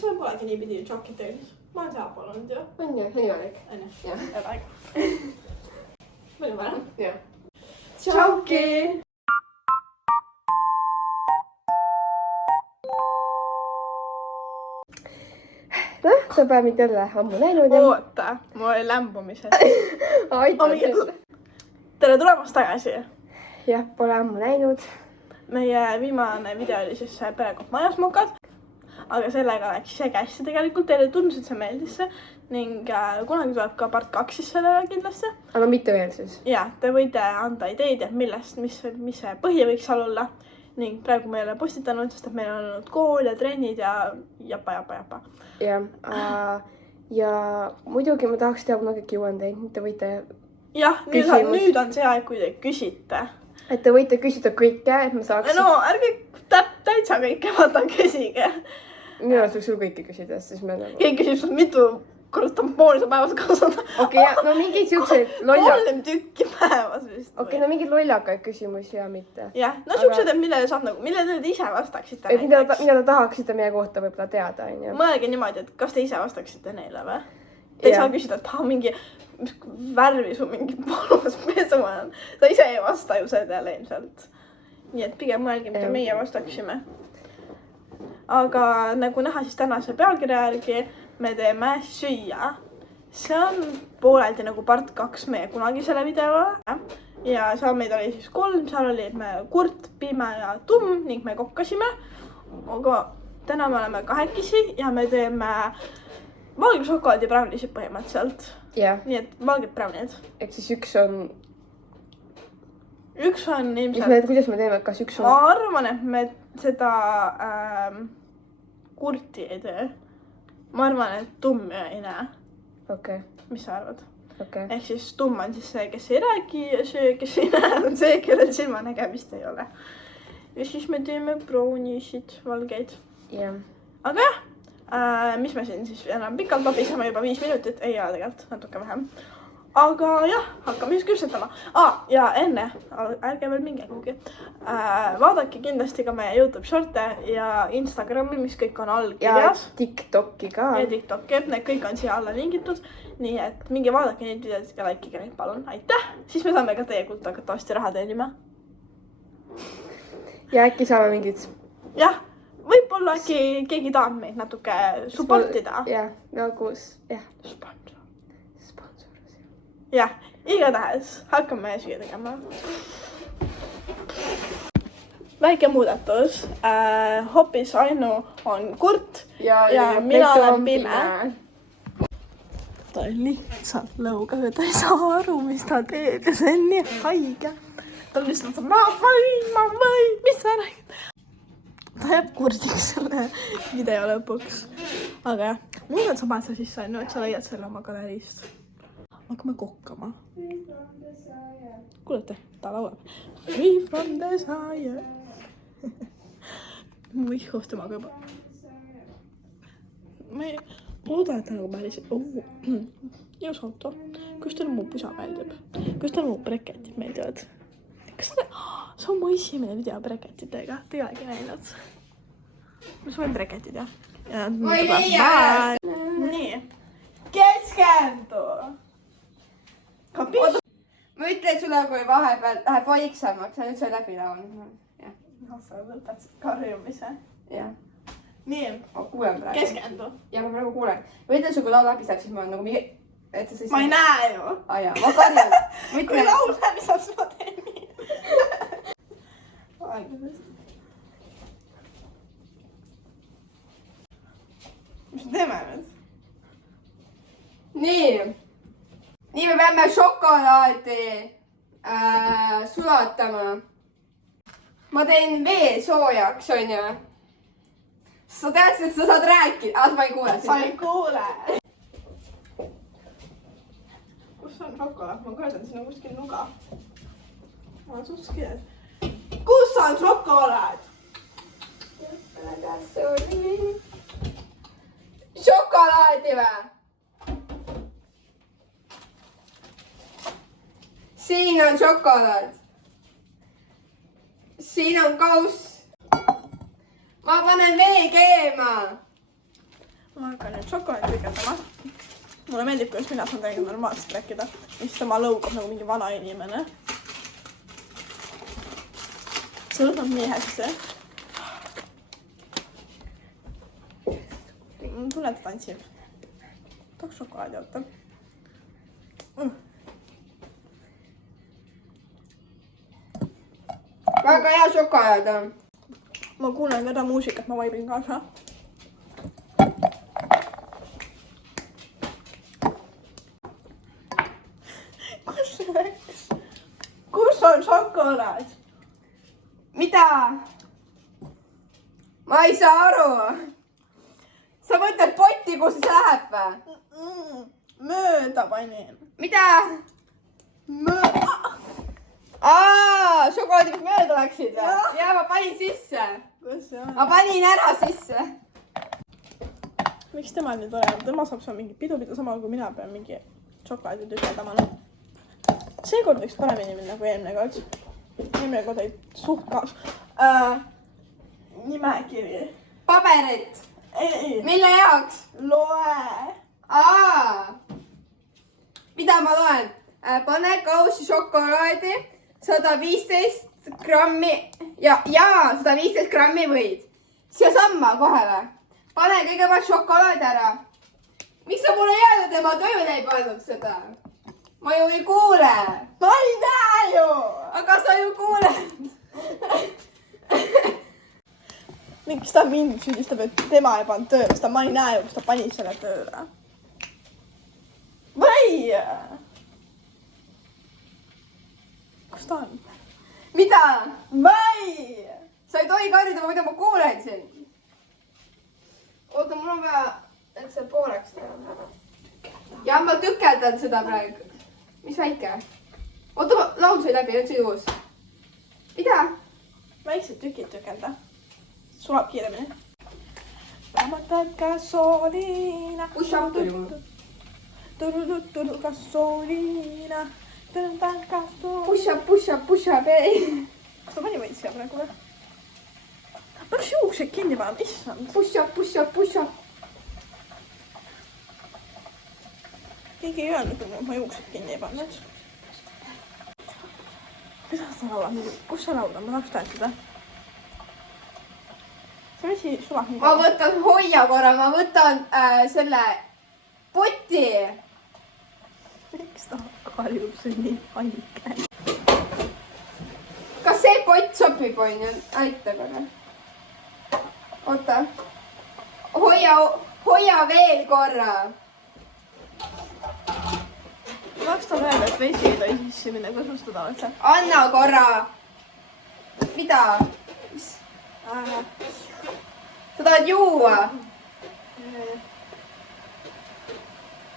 miks me polegi niipidi tšokki teinud? Ma olen seal polnud ju. On ju, see on imelik. Jah. Mõni varem. Jah. Tšokki! Noh, sa pead mind jälle ammu näinud. Oota, mul oli lämbumised. Aitäh. Tere tulemast tagasi. Jah, pole ammu näinud. Meie viimane video oli siis perekoht majasmokad. Aga sellega läks ise kästi tegelikult. Teile tundus, et see meeldis ning kunagi tuleb ka part 2 siis sellele kindlasti. Aga mitte veel siis. Ja, te võite anda ideid, et millest, mis see põhi võiks seal olla. Ning praegu me ei ole postitanud, sest et meil on olnud kool ja trennid ja japa. Ja muidugi ma tahaks teha kunagi Q&A, te võite... Jah, nüüd on see aeg, kui te küsite. Et te võite küsida kõike, et ma saaks... No, ärge täitsa kõike, vaata küsige. Minu arust võiks sul kõike küsida, siis me nagu... Keegi küsib mitu korda tampooni sa päevas kasutada. Okei, no mingid siuksed lollakaid... 3 tükki päevas vist. Okei, no mingid lollakaid küsimusi ja mitte. Jah, no siuksed, et millele saab nagu, millele te ise vastaksite. Et mida te tahaksite meie kohta võib-olla teada, on ju. Mõelge niimoodi, et kas te ise vastaksite neile või? Te ei saa küsida, et mingi värvi su mingi palus pesu on. Sa ise ei vasta ju sellele ilmselt. Nii et pigem mõelge, mida meie vastaksime. Aga nagu näha siis tänase pealkirja järgi, me teeme süüa. See on pooleldi nagu part 2 meie kunagisele videole. Ja seal meid oli siis 3, seal oli me kurt, pime ja tumm ning me kokkasime. Aga täna me oleme kahekesi ja me teeme valge šokolaadi brownisid põhimõtteliselt. Yeah. Nii et valged brownid. Ehk siis üks on ilmselt... Kuidas me teeme, kas üks on... Ma arvan, et me seda kurti ei tee. Ma arvan, et tumm ei näe. Okei. Mis sa arvad? Okei. Ehk siis tumm on siis see, kes ei räägi ja see, kes ei näe, on see, kellel silma nägemist ei ole. Ja siis me teeme brownisid valgeid. Jah. Aga jah, mis me siin siis enam pikalt lobiseme juba 5 minutit, ei ole tegelikult natuke vähem. Aga jah, hakkame siis küpsetama. Ja enne, ärge veel minge kuhugi. Vaadake kindlasti ka meie YouTube shorte ja Instagrami, mis kõik on all kirjas. Ja TikToki ka. Ja TikToki, need kõik on siia alla lingitud. Nii et minge vaadake neid videosid ja laikige neid, palun. Aitäh! Siis me saame ka teie kulta hakata vasti raha teenima. Ja äkki saame mingid... Jah, võib-olla äkki keegi tahab meid natuke supportida. Jah, nagu... Jah, igatahes hakkame süüa tegema. Väike muudatus. Hoopis Ainu on kurt ja mina olen pime. Ta on lihtsalt lõuga, ta ei saa aru, mis ta teeb ja see on nii haige. Ta on lihtsalt, ma võin, mis sa räägid? Ta jääb kurdiks selle video lõpuks. Aga jah, mul on sama see sisse on, et sa leiad selle oma galeriist. Hakkame kokkama. Kuulete, ta laulab. Free from desire. Ma vihkus temaga juba. Ma ei looda, et ta nagu päriselt... Jõus auto. Kus teile mu pusa meeldib? Kus teile mu breketid meeldivad? Kas see on mu esimene video breketitega? Te ei olegi näinud. Ma soovin breketid, jah? Oi, leia! Nii. Keskendu! Ma ütlen sulle, kui vahepeal läheb vaiksemaks, sa nüüd sai läbi laulnud. Sa lõpetasid karjumise. Jah. Nii. Ma kuulen praegu. Keskendu. Ja ma praegu kuulen. Ma ütlen sulle, kui laul läbi saab, siis ma nagu mingi... Ma ei näe ju. Jaa, ma karjan. Kui laul läbi saab, siis ma teen nii. Aeglasest. Mis me teeme nüüd? Nii me peame šokolaadi sulatama. Ma teen vee soojaks, on ju. Sa teadsid, et sa saad rääkida. Ma ei kuule. Sa ei kuule. Kus on šokolaad? Ma kõrdan sinna kuskil nuga. Ma olen suht skid. Kus on šokolaad? Šokolaadi või? Siin on šokolaad. Siin on kauss. Ma panen vee keema. šokolaadi tükerdama. Mulle meeldib, kuidas mina saan täiega normaalselt rääkida. Mis tema lõugab nagu mingi vana inimene. See lõhnab nii hästi. Tunne, et ta tantsib. Tahaks šokolaadi oota. Väga hea šokolaad on. Ma kuulen teda muusikat, ma vaibin kaasa. Kus see läks? Kus on šokolaad? Mida? Ma ei saa aru. Sa mõtled potti, kus see läheb või? Mööda panin. Mida? Mööda. Šokolaadi, mis mööda läksid või? Ja ma panin sisse. Kus see on? Ma panin ära sisse. Miks tema nii tore on? Tema saab seal mingi pidu samal kui mina pean mingi šokolaadi tükerdama. Seekord võiks paremini minna kui eelmine kord. Eelmine kord olid suht kaas. Nimekiri. Paberit. Ei. Mille jaoks? Loe. Mida ma loen? Pane kausi šokolaadi, 115 grammi ja 115 grammi võid. Siia samma kohe või? Pane kõigepealt šokolaad ära. Miks sa mulle jäänud ja ma tööle ei pannud seda? Ma ju ei kuule. Ma ei näe ju. Aga sa ju kuuled. Miks ta mind süüdistab, et tema ei pannud tööle, sest ma ei näe ju, kas ta pani selle tööle. Või? Kus ta on? Mida? Või? Sa ei tohi karjuda, mida ma kuulen siin. Oota, mul on vaja, et see pooleks teha. Ja ma tükeldan seda praegu. Mis väike? Oota, laul sai läbi, nüüd see juhus. Mida? Väiksed tükid tükelda. Sulab kiiremini. Tamatad gasooliina. Push up tuli mul. Tulu gasooliina. Push up, ei. Kas ta pani võid siia praegu või? Peaks juuksed kinni panema, issand. Push up. Keegi ei öelnud, kui ma juuksed kinni ei pannud. Mida sa laulad? Kus sa laulad? Ma tahaks tähendada. See vesi sulab nii. Ma võtan hoia korra, ma võtan selle poti. Miks ta kaljub see nii haige? Kas see pott sobib, on ju? Aita korra. Oota. Hoia veel korra. Ma tahaks talle öelda, et vesi ei tohi sisse minna, kus ma seda oled? Anna korra. Mida? Sa tahad juua?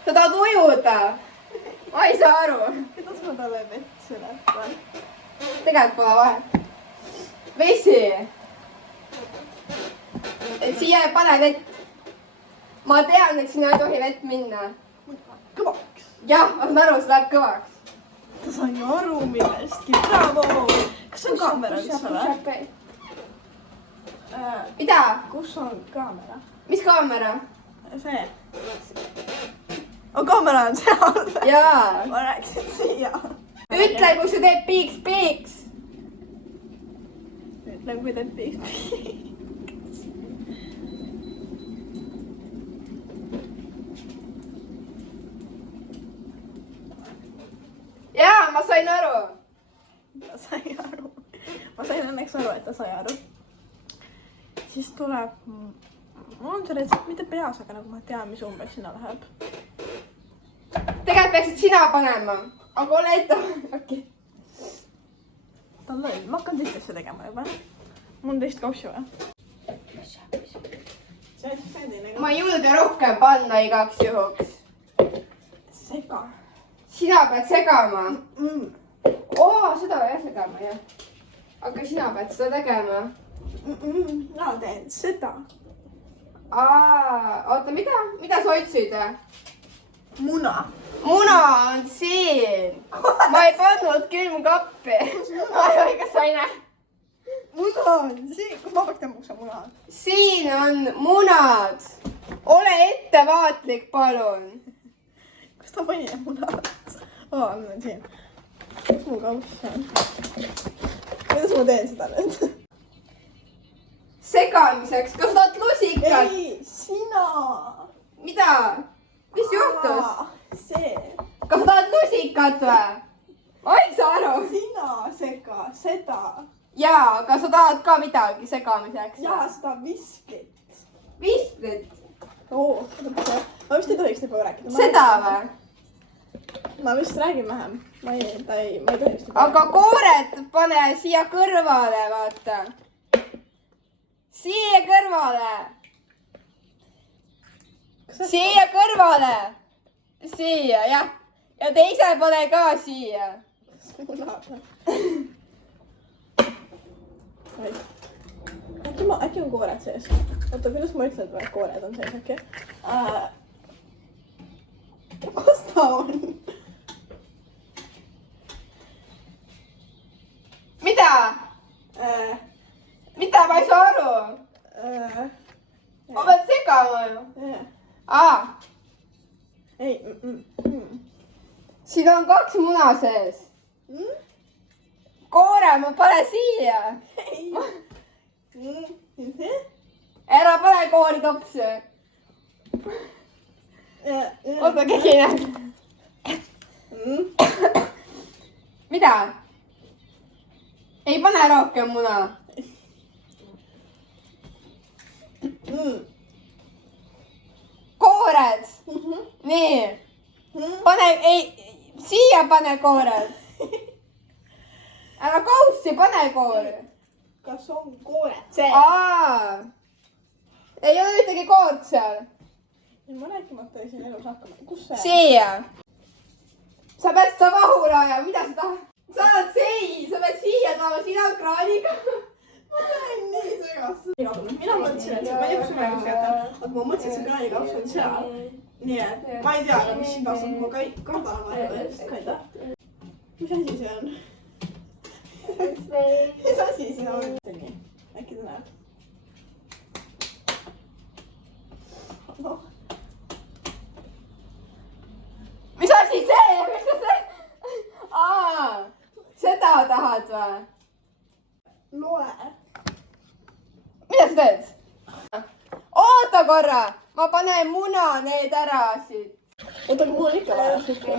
Sa tahad ujuda? Ma ei saa aru. Kuidas ma talle vett seletan? Tegelikult pole vahe. Vesi. Siia ei pane vett. Ma tean, et sinna ei tohi vett minna. Kõvaks. Jah, ma saan aru, see läheb kõvaks. Ta sai ju aru millestki. Bravo! Kas see on kaamera üldse või? Mida? Kus on kaamera? Mis kaamera? See. Kaamera on seal. Jaa. Ma rääkisin siia. Ütle, kui sa teed piiks. Ütle, kui teed piiks. Jaa, ma sain aru. Ta sai aru. Ma sain õnneks aru, et ta sai aru. Siis tuleb... Mul on see retsept mitte peas, aga nagu ma tean, mis umbes sinna läheb. Tegelikult peaksid sina panema. Aga ole ette. Okei. Ta on lõll. Ma hakkan teistesse tegema juba. Mul on teist kaussi vaja. Ma ei julge rohkem panna igaks juhuks. Sega. Sina pead segama. Seda ei segama, jah. Aga sina pead seda tegema. Ma teen seda. Oota, mida? Mida sa otsid? Muna. Muna on siin. Ma ei pannud külmkappi. Kas sa ei näe? Muna on siin. Kus ma peaks tõmbuksa muna on? Siin on munad. ole ettevaatlik, palun. Kus ta pani need munad? On siin. Kus mu kauss on? Kuidas ma teen seda nüüd? Segamiseks, kas tahad lusikat? Ei, sina. Mida? Mis juhtus? See. Kas tahad lusikat või? Ma ei saa aru. Sina sega, seda. Jaa, aga sa tahad ka midagi segamiseks? Ja seda visklit. Visklit? Oo, ma vist ei tohiks nii palju rääkida. Seda või? Ma vist räägin vähem. Ma ei tohi vist. Aga koored pane siia kõrvale, vaata. Siia kõrvale. Siia kõrvale. Siia, jah. Ja teise pane ka siia. Äkki on koored sees? Oota, kuidas ma ütlen, et koored on sees, äkki? Kus ta on? Mida? Mida ma ei saa aru? Ma pean segama ju. Ei. Siin on 2 muna sees. Koore ma pane siia. Ära pane koori topsi. Oota, keegi ei näe. Mida? Ei pane rohkem muna. Koored. Nii. Pane, ei, siia pane koored. Ära kaussi pane koori. Kas on koored sees? Ei ole ühtegi koort seal. Ma rääkimata ei siin elus hakkama. Kus see? Siia. Sa pead seda vahule ajama, mida sa tahad? Sa oled sei, sa pead siia taama, sina on kraaniga. Ma lähen nii segasse. Mina mõtlesin, et see, ma ei tea, kus ma räägis kätte, aga ma mõtlesin, et see kraanikauss on seal. Nii et ma ei tea, mis siin kaasab, ma kardan oma elu eest, kaida. Mis asi see on? Mis asi siin on? Äkki ta näeb? Mis asi see? Mis see? Seda tahad või? Loe. Mida sa teed? Oota korra, ma panen muna need ära siit. Oota, mul on ikka vaja suhkru.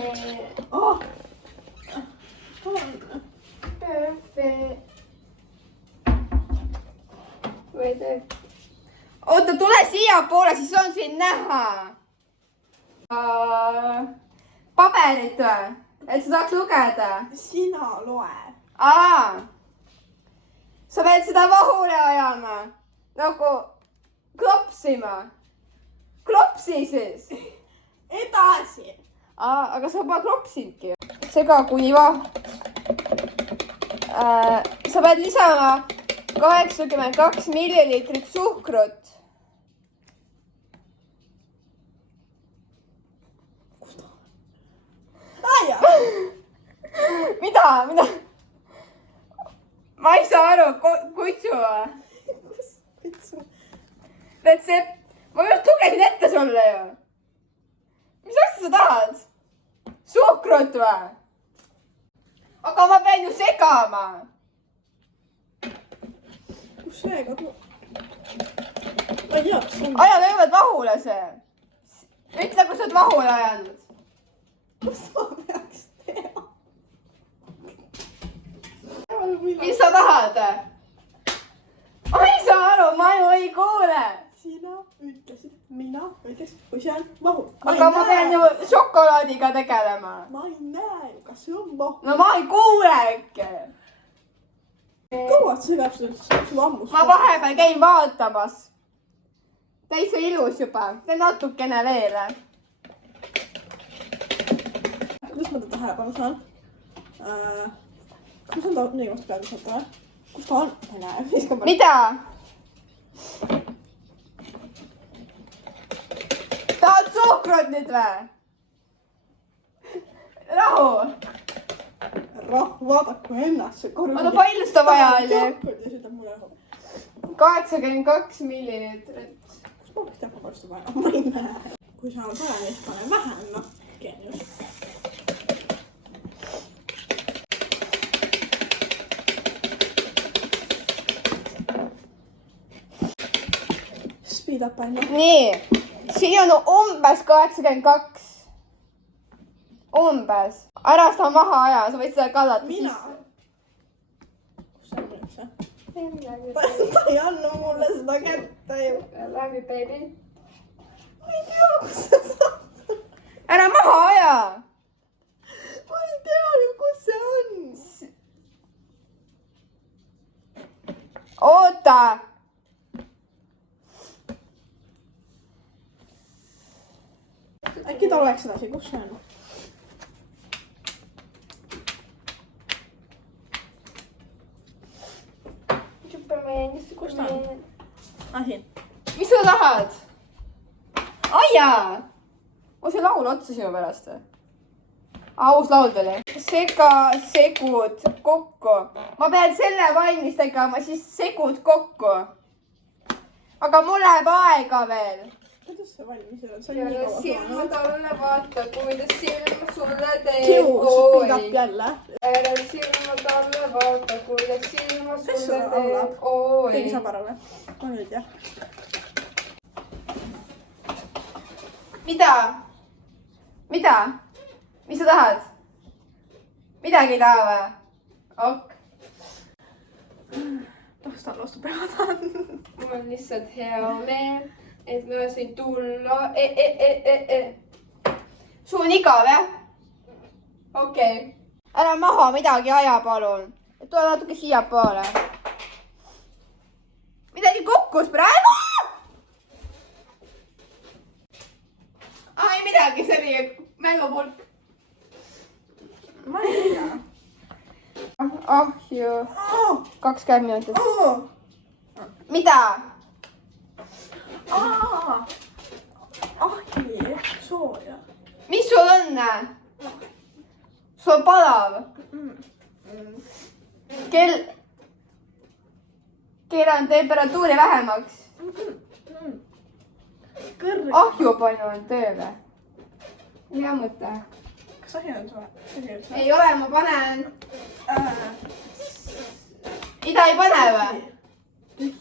Oota, tule siiapoole, siis on siin näha. Paberit või? Et sa saaks lugeda? Sina loe. Sa pead seda vahule ajama. Nagu klopsima. Klopsi siis. Edasi. Aga sa juba klopsidki. Sega kuni sa pead lisama 82 milliliitrit suhkrut. Mida? Ma ei saa aru, kutsu või? Kutsu. Retsept. Ma just lugesin ette sulle ju. Mis asja sa tahad? Suhkrut või? Aga ma pean ju segama. Kus see kadu? Ma ei tea, kas on. Aja lõivad vahule see. Ütle, kui sa oled vahule ajanud. Kus ma peaks teha? Mis sa tahad? Ma ei saa aru, ma ju ei kuule. Sina ütlesid, mina ütleks, kui see on vahu. Aga ma pean ju šokolaadiga tegelema. Ma ei näe ju, kas see on vahu. No ma ei kuule äkki. Kaua see läheb sul ammus? Ma vahepeal käin vaatamas. Täitsa ilus juba. Tee natukene veel. Kuidas ma ta tähelepanu saan? Kus on ta nii kohta peale saata või? Kus ta on? Ma ei näe. Mida? Tahad suhkrut nüüd või? Rahu. Vaadaku ennast see korv. Oota, palju seda vaja oli? 82 milliliitrit. milliliitrit. ma peaks teha korsta vaja, ma ei näe. Kui sa on tore, siis pane vähem, noh. Geenius. Speed up on ju. Nii, siin on umbes 82. Umbes. Ära seda maha aja, sa võid seda kallata Mina? sisse. Kus see on üldse? Ta ei anna mulle seda kätte ju. Love you, baby. Ma ei tea, kus see saab. Ära maha aja. Ma ei tea ju, kus see on. Oota. Äkki ta oleks edasi, kus see on? Kus ta on? Siin. Mis sa tahad? Aia! On see laul otsa sinu pärast või? Uus laul tuli. Sega, segud kokku. Ma pean selle valmis tegema, siis segud kokku. Aga mul läheb aega veel. Kuidas see valmis ei ole? See on Ja nii kaua silma saanud. talle vaata, kuidas silm sulle teeb. Kius, speed up jälle. Ära silma talle vaata, kuidas silma Kes sulle sulle teeb. annab? Oi. Keegi saab aru või? Ma nüüd jah. Mida? Mida? Mis sa tahad? Midagi ei taha või? Ok. Tahaks talle vastu peale tahan. Mul on lihtsalt hea meel, et ma sain tulla. Sul on igav, jah? Okei. Ära maha midagi aja, palun. Tule natuke siiapoole. Midagi kukkus praegu. Ai, midagi, see oli mängupulk. Ma ei tea. Oh ju. 20 minutit. Oh! Mida? Ahi, sooja. Mis sul on? Sul on palav. Keeran temperatuuri vähemaks. Kõrg. Ahju palju on tööl. Hea mõte. Kas ahi on suve? Ei ole, ma panen. Ida ei pane või?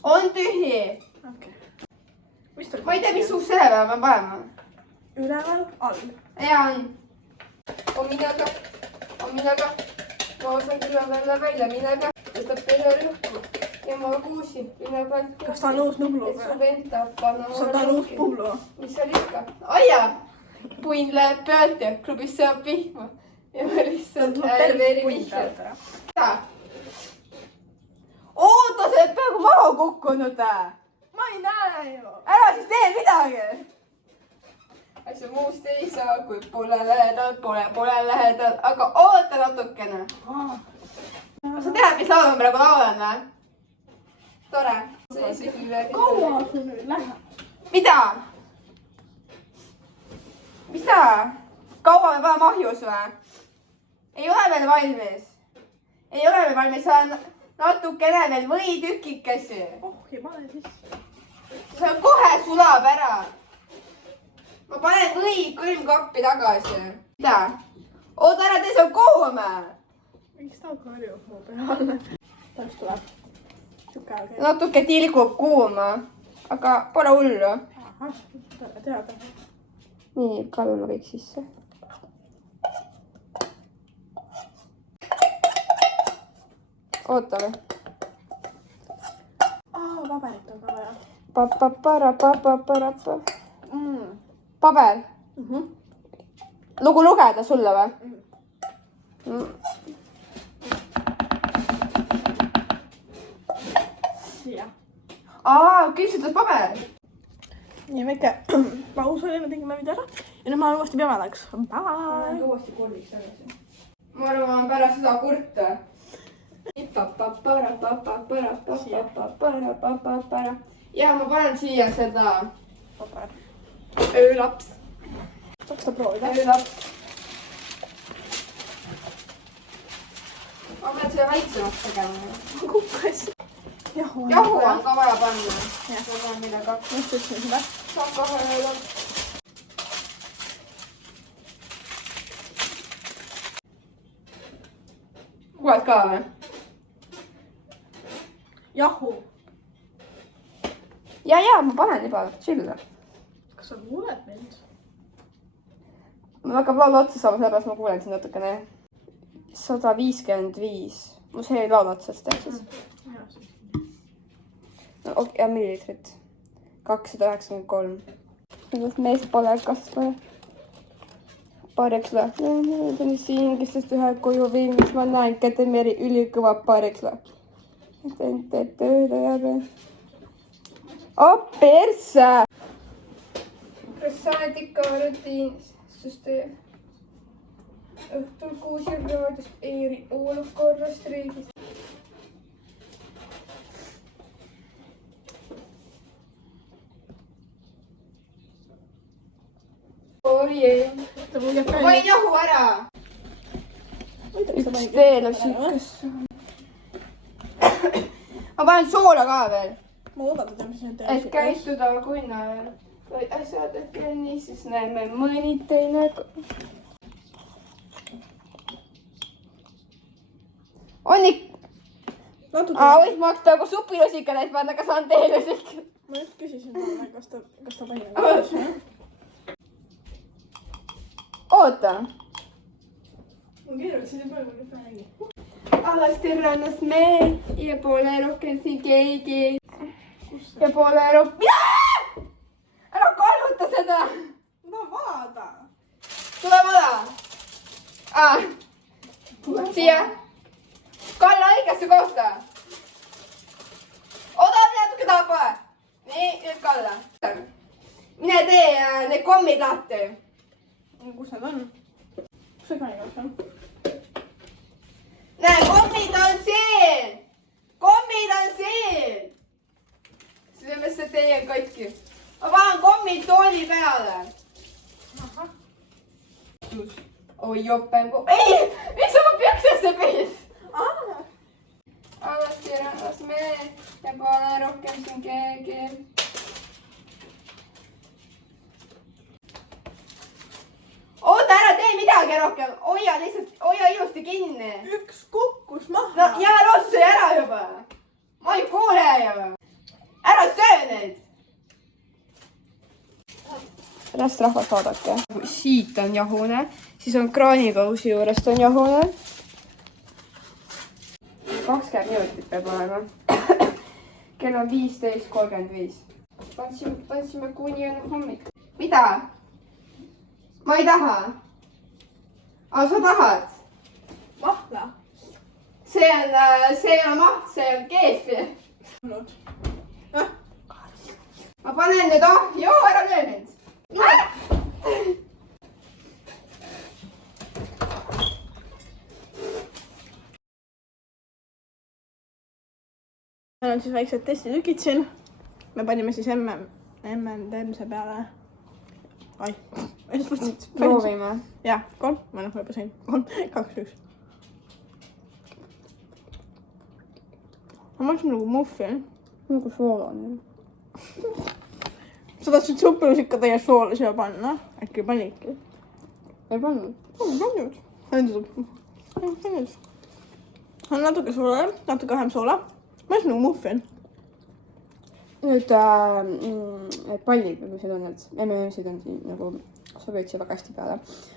On tühi. Okei. Ma ei tea, mis sul selle peale peab panema. Üleval, all. Hea on. On midagi. Ma oskan külla peale välja minema. Võtab pere rõhku. Ja ma kuusin. Kas ta on uus Nublu või? Su vend tapab. Kas ta on uus Pullu? Mis seal ikka? Aia! Puin läheb pealt ja klubis saab vihma. Ja ma lihtsalt vihjad. Mida? Oota, sa oled peaaegu maha kukkunud. Ma ei näe ju. Ära siis tee midagi. Asja muust ei saa, kui pole lähedal, pole lähedal. Aga oota natukene. Sa tead, mis laulu ma praegu laulan või? Tore. Kaua sul nüüd läheb? Mida? Mida? Kaua me paneme ahjus või? Ei ole veel valmis. Ei ole veel valmis, sa natukene veel võitükikesi. Oh, ei pane sisse. See kohe sulab ära. Ma panen või külmkappi tagasi. Mida? Oota ära, tee see on kuum. Miks ta karjub mu peale? Ta just tuleb. Siuke aeg. Natuke tilgub kuum, aga pole hullu. Ahah, teada. Nii, kalume kõik sisse. Ootame. Paberit on ka vaja. Pa-pa-para-pa-pa-para-pa. Paber. Lugu lugeda sulle või? Siia. Küpsetuspaber. Nii väike paus oli, me tegime video ära. Ja nüüd ma olen uuesti peavalaks. Bye! Uuesti kooliks tagasi. Ma arvan pärast seda kurta. Ja ma panen siia seda Paber. öölaps. Saaks ta proovida? Öölaps. Ma pean selle väiksemaks tegema. Kukkas. Jahu Jahu on ka vaja panna. Jah. Ma panen millega. Just ütlesin seda. Saab kohe öelda. Kuuled ka või? Jahu. Ja, ma panen juba, chill. Kas sa kuuled mind? Mul hakkab laul otsa saama, sellepärast ma kuulen siin natukene. 155. Mul see laul otsast ehk siis. No okei, ja milliliitrit. 293. Meest pole, kas pole? Paariksla. Tuli siin, kes sest ühe koju viin, mis ma näen, kätemeri ülikõva paariksla. Teeb tööd ja jääb. Persse! Kas sa oled ikka rutiinis? Süsteem. Õhtul 6 ja raadiost Eeri Ooluf korrast riigist. Jee. Ma panin jahu ära. Üks veel on siukas. Ma panen soola ka veel. Ma oodata, mis need et käituda kunnal. Kui asjad hetkel nii, siis näeme mõni teine. On ikka. Võid maksta nagu supilusika näit panna, kas on teelusik? Ma just küsisin, kas ta pani. Oota. Ma keerutasin nii palju, kui ta nägi. Alasti rannast me ja pole rohkem siin keegi. Ja pole rohkem... Mida? Ära kalluta seda! Ma valada. Tule vala. Siia. Kalla õigesse kohta. Oda natuke taha. Nii, nüüd kalla. Mine tee need kommid lahti. Kus need on? Kus see kanikas on? Näe, kommid on siin! Kommid on siin! Sellepärast, et teie on katki. Ma panen kommid tooli peale. Ahah. Oi, jopen. Ei! Miks sa ma püksesse pidid? Alasti rannas me ja pole rohkem siin keegi. Oota, ära tee midagi rohkem. Hoia lihtsalt, hoia ilusti kinni. Üks kukkus maha. No, ja loosus oli ära juba. Ma ei kuule ju. Ära söö neid. Pärast rahvas vaadake. Siit on jahune, siis on kraanikausi juurest on jahune. 20 minutit peab olema. Kell on 15:35. Tantsime kuni on hommik. Mida? Ma ei taha. Aga sa tahad? Mahla. See ei ole maht, see on keefi. Ma panen nüüd, joo, ära löö mind. Meil on siis väiksed testitukid siin. Me panime siis M&M-se peale. Ai. Proovime. Jah, 3. Ma juba sain. 3, 2, 1. Ma mõtlesin nagu muffin. Nagu soolane. Sa tahtsid supilusikka täie soola siia panna? Äkki panidki? Ei pannud. Pannud. Pannud. On natuke soola, natuke vähem soola. Ma mõtlesin nagu muffin. Nüüd pallid, mis need on, et M&M-sid on siin nagu sobivad siia väga hästi peale.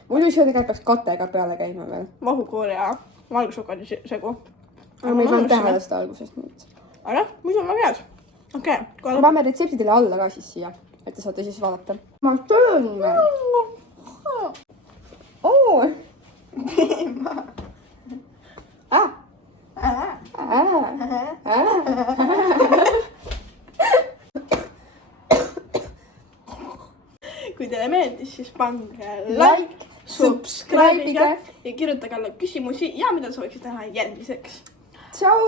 Muidu siia tegelikult peaks katega peale käima veel. Vahukoori ja valgusokadi segu. Aga me ei pannud tähele seda algusest nüüd. Aga muidu on väga head. Okei. Ma paneme retsepti teile alla ka siis siia, et te saate siis vaadata. Ma töön veel. Oo! Kui teile meeldis, siis pange like, subscribe'ige ja kirjutage alla küsimusi ja mida sooviksite teha järgmiseks. Tšau!